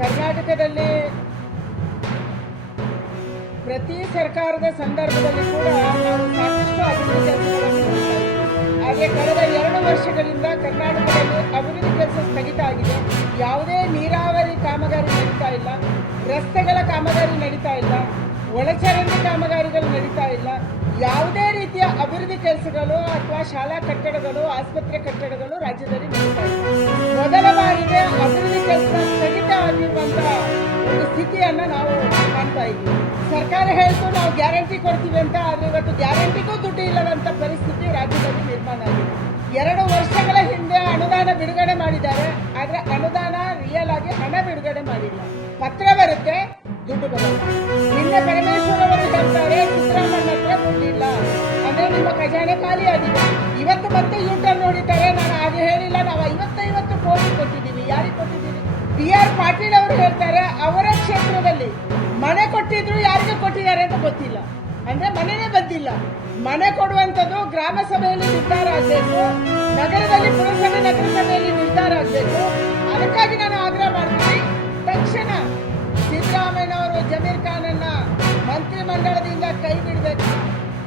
ಕರ್ನಾಟಕದಲ್ಲಿ ಪ್ರತಿ ಸರ್ಕಾರದ ಸಂದರ್ಭದಲ್ಲಿ ಕೂಡ ನಾವು ಸಾಕಷ್ಟು ಅಭಿವೃದ್ಧಿ ಕೆಲಸಗಳನ್ನು ಮಾಡ್ತಾ ಇದ್ದೀವಿ. ಆದರೆ ಕಳೆದ 2 ವರ್ಷಗಳಿಂದ ಕರ್ನಾಟಕದಲ್ಲಿ ಅಭಿವೃದ್ಧಿ ಕೆಲಸ ಸ್ಥಗಿತ ಆಗಿದೆ. ಯಾವುದೇ ನೀರಾವರಿ ಕಾಮಗಾರಿ ನಡೀತಾ ಇಲ್ಲ, ರಸ್ತೆಗಳ ಕಾಮಗಾರಿ ನಡೀತಾ ಇಲ್ಲ, ಒಳಚರಂಡಿ ಕಾಮಗಾರಿಗಳು ನಡೀತಾ ಇಲ್ಲ. ಯಾವುದೇ ರೀತಿಯ ಅಭಿವೃದ್ಧಿ ಕೆಲಸಗಳು ಅಥವಾ ಶಾಲಾ ಕಟ್ಟಡಗಳು, ಆಸ್ಪತ್ರೆ ಕಟ್ಟಡಗಳು ರಾಜ್ಯದಲ್ಲಿ ನಡೀತಾ ಇಲ್ಲ. ಮೊದಲ ಬಾರಿಗೆ ಅಭಿವೃದ್ಧಿ ಕೆಲಸ ಸ್ಥಗಿತ ಆಗಿರುವಂತಹ ಒಂದು ಸ್ಥಿತಿಯನ್ನ ನಾವು ಕಾಣ್ತಾ ಇದ್ದೀವಿ. ಸರ್ಕಾರ ಹೇಳ್ತು ನಾವು ಗ್ಯಾರಂಟಿ ಕೊಡ್ತೀವಿ ಅಂತ, ಆದರೆ ಇವತ್ತು ಗ್ಯಾರಂಟಿಗೂ ದುಡ್ಡು ಇಲ್ಲದಂತ ಪರಿಸ್ಥಿತಿ ರಾಜ್ಯದಲ್ಲಿ ನಿರ್ಮಾಣ ಆಗಿದೆ. 2 ವರ್ಷಗಳ ಹಿಂದೆ ಅನುದಾನ ಬಿಡುಗಡೆ ಮಾಡಿದ್ದಾರೆ, ಆದರೆ ಅನುದಾನ ರಿಯಲ್ ಆಗಿ ಹಣ ಬಿಡುಗಡೆ ಮಾಡಿಲ್ಲ. ಪತ್ರ ಬರುತ್ತೆ, ದುಡ್ಡು ಬರಲ್ಲ. ನಿನ್ನೆ ಪರಮೇಶ್ವರ್ ಅವರು ಹೇಳ್ತಾರೆ ಸಿದ್ದರಾಮಯ್ಯ ಹತ್ರ ದುಡ್ಡಿಲ್ಲ, ಅಂದ್ರೆ ನಿಮ್ಮ ಖಜಾನೆ ಖಾಲಿ ಆಗಿದೆ. ಇವತ್ತು ಮತ್ತೆ ಯೂಟರ್ನ್ ನೋಡಿದ್ದಾರೆ, ನಾನು ಹಾಗೆ ಹೇಳಿಲ್ಲ, ನಾವು 50 ಕೋಟಿ ಕೊಟ್ಟಿದ್ದೀವಿ. ಯಾರಿಗೆ ಕೊಟ್ಟಿದ್ದೀವಿ? BR ಪಾಟೀಲ್ ಅವರು ಹೇಳ್ತಾರೆ ಅವರ ಕ್ಷೇತ್ರದಲ್ಲಿ ಮನೆ ಕೊಟ್ಟಿದ್ರು, ಯಾರಿಗೆ ಕೊಟ್ಟಿದ್ದಾರೆ ಅಂತ ಗೊತ್ತಿಲ್ಲ. ಅಂದ್ರೆ ಮನೆನೇ ಬಂದಿಲ್ಲ. ಮನೆ ಕೊಡುವಂಥದ್ದು ಗ್ರಾಮ ಸಭೆಯಲ್ಲಿ ನಿರ್ಧಾರ ಆಗಬೇಕು, ನಗರದಲ್ಲಿ ಪುರಸಭೆ ನಗರಸಭೆಯಲ್ಲಿ ನಿರ್ಧಾರ ಆಗಬೇಕು. ಅದಕ್ಕಾಗಿ ನಾನು ಆಗ್ರಹ ಮಾಡ್ತೀನಿ, ತಕ್ಷಣ ಸಿದ್ದರಾಮಯ್ಯ ಅವರು ಜಮೀರ್ ಖಾನ್ ಅನ್ನ ಮಂತ್ರಿಮಂಡಲದಿಂದ ಕೈ ಬಿಡಬೇಕು.